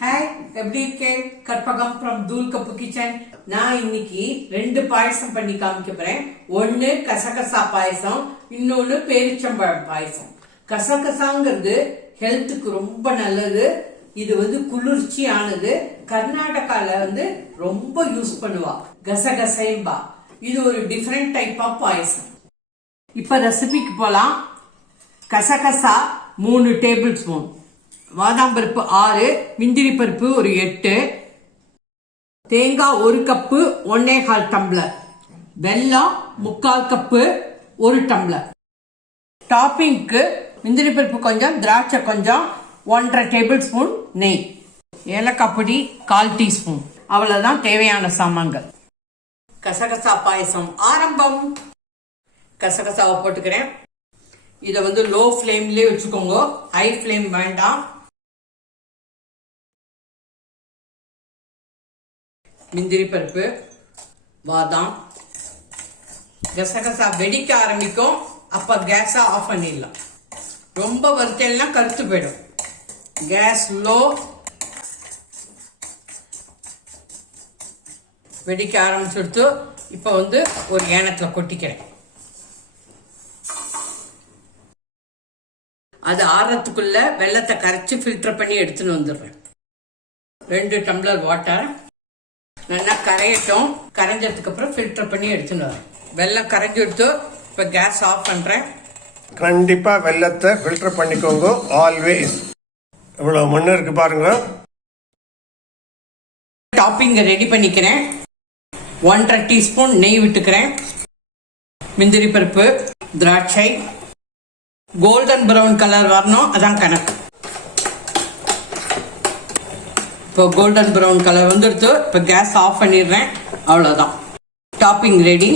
Hi, எப்படி இருக்கே? Karpagam from தூள் கப்பு கிச்சன். நான் இன்னைக்கு 2 பாயசம் பண்ணி காமிக்க போறேன். ஒன்னு கசகசா பாயசம், இன்னொன்னு பேரிச்சம்பழம் பாயசம். கசகசாங்கிறது ஹெல்த்துக்கு ரொம்ப நல்லது. இது குளிர்ச்சியானது. கர்நாடகால ரொம்ப யூஸ் பண்ணுவா, கசகசைம்பா. இது ஒரு டிஃபரெண்ட் டைப் ஆஃப் பாயசம். இப்ப ரெசிபிக்கு போலாம். கசகசா 3 டேபிள் ஸ்பூன், பாதாம் பருப்பு 6, முந்திரி பருப்பு ஒரு 8, தேங்காய் 1 கப்பு 1.25 டம்ளர், வெல்லம் 3/4 கப்பு 1 டம்ளர். டாப்பிங்க்கு முந்திரி பருப்பு கொஞ்சம், திராட்சை கொஞ்சம், 1.5 டேபிள் ஸ்பூன் நெய், ஏலக்காய் பொடி 1/4 டீஸ்பூன். அவ்வளவுதான் தேவையான சாமான்கள். கசகசா பாயசம் ஆரம்பம். கசகசாவை போட்டுக்கிறேன். இதை லோ ஃப்ளேம்லயே வச்சுக்கோங்க, ஹை ஃப்ளேம் வேண்டாம். முந்திரி பருப்பு, பாதாம், கசகசா வெடிக்க ஆரம்பிக்கும். அப்ப கேஸ ஆஃப் பண்ணிடலாம். ரொம்ப வறுத்தேன்னா கருத்து போயிடும். Gas low. வெடிக்க ஆரம்பிச்சுடுத்து. இப்ப ஒரு ஏனத்துல கொட்டிக்கிறேன். அது ஆறத்துக்குள்ள வெள்ளத்தை கரைச்சி ஃபில்டர் பண்ணி எடுத்துன்னு வந்துடுறேன். 2 டம்ளர் வாட்டர் நல்லா கரையட்டும். கரைஞ்சதுக்கு அப்புறம் ஃபில்டர் பண்ணி எடுத்துன்னு வரேன். வெள்ளம் கரைஞ்சி எடுத்து இப்ப கேஸ் ஆஃப் பண்றேன். கண்டிப்பா வெள்ளத்தை ஃபில்டர் பண்ணிக்கோங்க ஆல்வேஸ். இவ்வளவு மண்ணு இருக்கு பாருங்க. டாப்பிங் ரெடி பண்ணிக்கிறேன். 1.5 டீஸ்பூன் நெய் விட்டுக்கிறேன். முந்திரி பருப்பு, திராட்சை கோல்டன் பிரவுன் கலர் வரணும், அதான் கணக்கு. இப்போ கோல்டன் பிரவுன் கலர் வந்துடுத்து. இப்போ கேஸ் ஆஃப் பண்ணிடுறேன். அவ்வளோதான், டாப்பிங் ரெடி.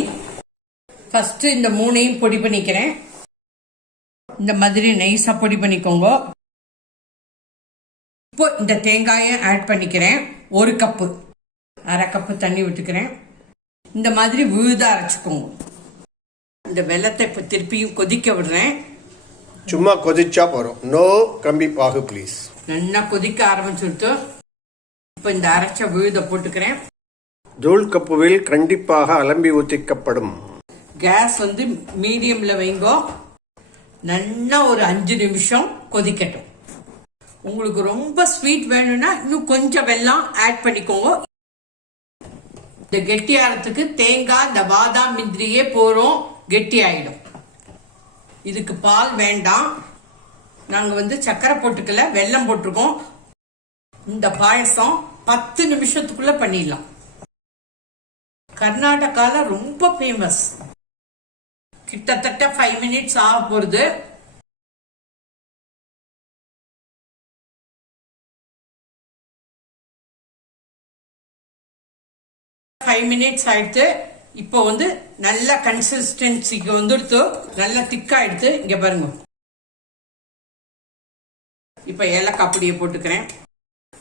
ஃபர்ஸ்ட் இந்த 3ஐயும் பொடி பண்ணிக்கிறேன். இந்த மாதிரி நைஸா பொடி பண்ணிக்கோங்க. இப்போ இந்த தேங்காயை ஆட் பண்ணிக்கிறேன். 1 கப்பு, 1/2 கப்பு தண்ணி விட்டுக்கிறேன். இந்த மாதிரி விழுதா அரைச்சுக்கோங்க. இந்த வெள்ளத்தை இப்போ திருப்பியும் கொதிக்க விடுறேன். சும்மா கொதிச்சா போறோம், நோ கம்பி பாகு ப்ளீஸ். நல்லா கொதிக்க ஆரம்பிச்சுட்டு இப்ப இந்த அரைச்ச விழுத போட்டுக்கிறேன். தூள் கப்புவில் கண்டிப்பாக அலம்பி ஊத்திக்கப்படும். கேஸ் மீடியம்ல வைங்கோ. நல்லா ஒரு 5 நிமிஷம் கொதிக்கட்டும். உங்களுக்கு ரொம்ப ஸ்வீட் வேணும்னா இன்னும் கொஞ்சம் வெல்லம் ஆட் பண்ணிக்கோங்க. இந்த கெட்டியாரத்துக்கு தேங்காய், இந்த பாதாம், முந்திரியே போறோம், கெட்டி ஆயிடும். இதுக்கு பால் வேண்டாம். நாங்க சக்கரை போட்டுக்கல, வெல்லம் போட்டிருக்கோம். இந்த பாயசம் 10 நிமிஷத்துக்குள்ள பண்ணிடலாம். கர்நாடகால ரொம்ப ஃபேமஸ். கிட்டத்தட்ட 5 மினிட்ஸ் ஆக போறது. ஆயிடுத்து. இப்போ நல்ல கன்சிஸ்டன்சிக்கு வந்துடுத்து. நல்ல திக்கா எடுத்து இங்க பாருங்க. இப்ப ஏலக்காய் பொடியை போட்டுக்கிறேன்.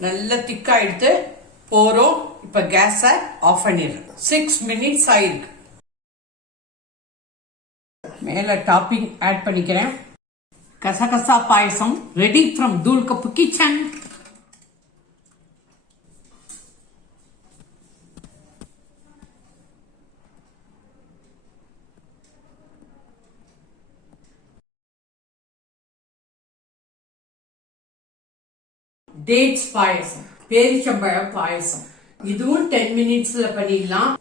நல்ல திக்கா எடுத்து போறோம். இப்ப கேஸ ஆஃப் பண்ணிடுறேன். 6 மினிட்ஸ் ஆயிருக்கு. மேல டாப்பிங் ஆட் பண்ணிக்கிறேன். கசகசா பாயசம் ரெடி ஃப்ரம் தூள் கப்பு கிச்சன். டேட்ஸ் பாயசம், பேரிச்சம்பழம் பாயசம். இதுவும் 10 மினிட்ஸ்ல பண்ணிடலாம்.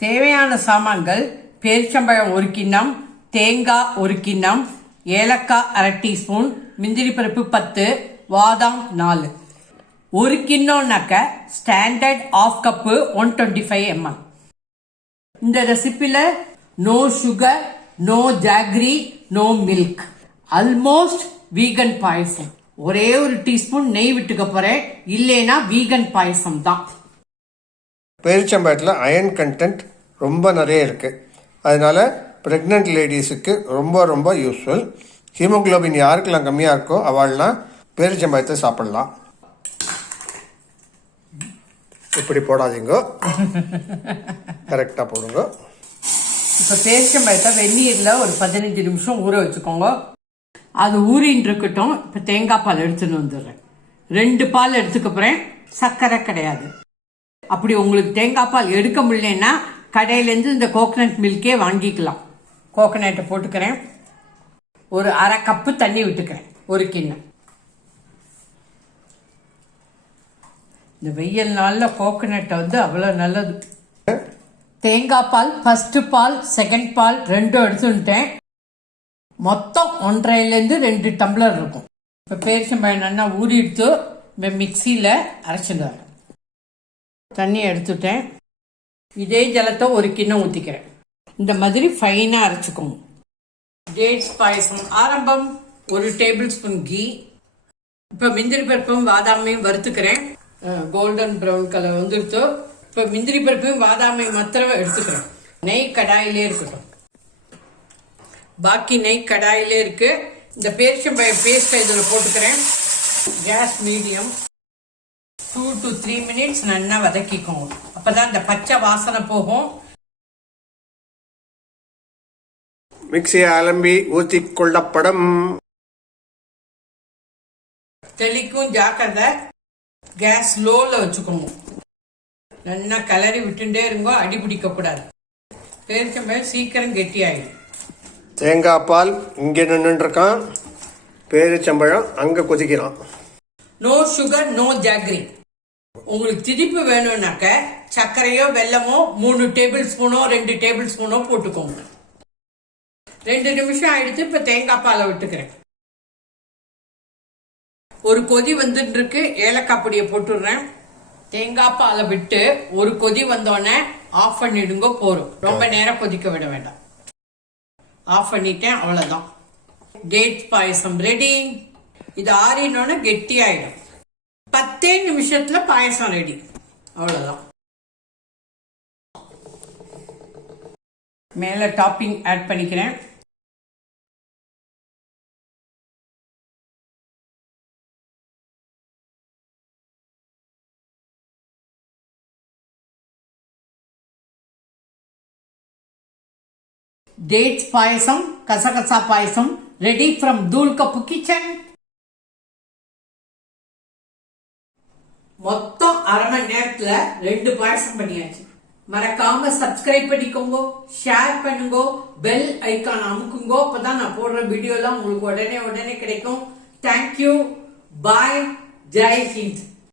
தேவையான சாமான்கள்: பேரிச்சம்பழம் 1 கிண்ணம், தேங்காய் 1 கிண்ணம், ஏலக்காய் 1/2 டீஸ்பூன், முந்திரி பருப்பு 10, பாதாம் 4. 1 கிண்ணம்னாக்க ஸ்டாண்டர்ட் 1/2 கப்பு 125 ml. இந்த ரெசிபில no sugar, no jaggery, no milk. Almost vegan payasam. ஒரே 1 டீஸ்பூன் நெய் விட்டுக்க போறேன், இல்லைனா வீகன் பாயசம் தான். பேரிச்சம்பழத்தில் அயன் கண்டென்ட் ரொம்ப நிறைய இருக்கு. அதனால பிரெக்னென்ட் லேடிஸுக்கு ரொம்ப ரொம்ப யூஸ்ஃபுல். ஹீமோகுளோபின் யாருக்கெல்லாம் கம்மியா இருக்கோ அவள்லாம் பேரிச்சம்பழத்தை சாப்பிடலாம். இப்படி போடாதீங்க, கரெக்டா போடுங்க. இப்ப பேரிச்சம்பழத்தை வெந்நீர்ல ஒரு 15 நிமிஷம் ஊற வச்சுக்கோங்க. அது ஊறின்னு இருக்கட்டும். இப்ப தேங்காய் பால் எடுத்துன்னு வந்துடுறேன். 2 பால் எடுத்துக்க போறேன். சர்க்கரை கிடையாது. அப்படி உங்களுக்கு தேங்காய் பால் எடுக்க முடியலன்னா கடையிலேருந்து இந்த கோகனட் மில்கே வாங்கிக்கலாம். கோகனட்டை போட்டுக்கிறேன். ஒரு 1/2 கப்பு தண்ணி விட்டுக்கிறேன். ஒரு கிண்ணம். இந்த வெயில் நாளில் கோகனட் அவ்வளோ நல்லது. தேங்காய் பால் ஃபர்ஸ்ட் பால் செகண்ட் பால் 2 எடுத்துட்டேன். மொத்தம் 1.5லேருந்து 2 டம்ளர் இருக்கும். இப்போ பேரிச்சம்பழம் நல்லா ஊறி எடுத்து இப்போ மிக்சியில் அரைச்சிட்டு வரேன். தண்ணி எடுத்துட்டேன். இதே ஜலத்தை ஒரு கிண்ணம் ஊற்றிக்கிறேன். இந்த மாதிரி ஃபைனாக அரைச்சிக்கோங்க. டேட்ஸ் பாயசம் ஆரம்பம். 1 டேபிள் ஸ்பூன் கீ. இப்போ முந்திரி பருப்பும் பாதாமையும் வறுத்துக்கிறேன். கோல்டன் ப்ரௌன் கலர் வந்துடுத்து. இப்போ முந்திரி பருப்பையும் பாதாமையும் மாத்திரம் எடுத்துக்கிறேன். நெய் கடாயிலே இருக்கட்டும். பாக்கி நெய் கடாயிலே இருக்கு. இந்த பேரிச்சம்பழம் பேஸ்ட்டை இதில் போட்டுக்கிறேன். Case medium. 2 to 3 மினிட்ஸ் நல்லா வதக்கிக்கோங்க. அப்பதான் இந்த பச்சை வாசனை போகும். மிக்சியை அலம்பி ஊற்றி கொள்ளப்படும். தெளிக்கும் ஜாக்கிரதை. கேஸ் லோல வச்சுக்கோங்க. நல்லா கலரி விட்டுட்டே இருங்கோ. அடி பிடிக்க கூடாது. பேரிச்சம்பழம் சீக்கிரம் கெட்டி ஆயிடும். தேங்காய் பால் இங்கே நின்றுருக்கான். பேரிச்சம்பழம் அங்கே கொதிக்கிறான். No sugar no jaggery. உங்களுக்கு திதிப்பு வேணும்னாக்க சர்க்கரையோ வெல்லமோ 3 டேபிள் ஸ்பூனோ 2 டேபிள் ஸ்பூனோ போட்டுக்கோங்க. 2 நிமிஷம் ஆயிடுச்சு. இப்ப தேங்காய் பாலை விட்டுக்கிறேன். ஒரு கொதி வந்துட்டு இருக்கு. ஏலக்காய் பொடியை போட்டுடுறேன். தேங்காய் பாலை விட்டு ஒரு கொதி வந்தோடனே ஆஃப் பண்ணிடுங்க. போறோம். ரொம்ப நேரம் கொதிக்க விட வேண்டாம். ஆஃப் பண்ணிட்டேன். அவ்வளவுதான். டேட் பாயசம் ரெடி. இது ஆறினோன்னு கெட்டி ஆயிடும். 10 நிமிஷத்துல பாயசம் ரெடி. அவ்வளவுதான். மேல டாப்பிங் ஆட் பண்ணிக்கிறேன். டேட்ஸ் பாயசம் கசகசா பாயசம் ரெடி ஃப்ரம் தூள் கப்பு கிச்சன். மொத்தம் 1/2 மணி நேரத்துல 2 பாயசம் பண்ணியாச்சு. மறக்காம சப்ஸ்கிரைப் பண்ணிக்கோங்க, ஷேர் பண்ணுங்க, பெல் ஐக்கான் அமுக்குங்க. அப்பதான் நான் போடுற வீடியோ எல்லாம் உங்களுக்கு உடனே கிடைக்கும். தேங்க்யூ. பாய். ஜெய் ஹிந்த்.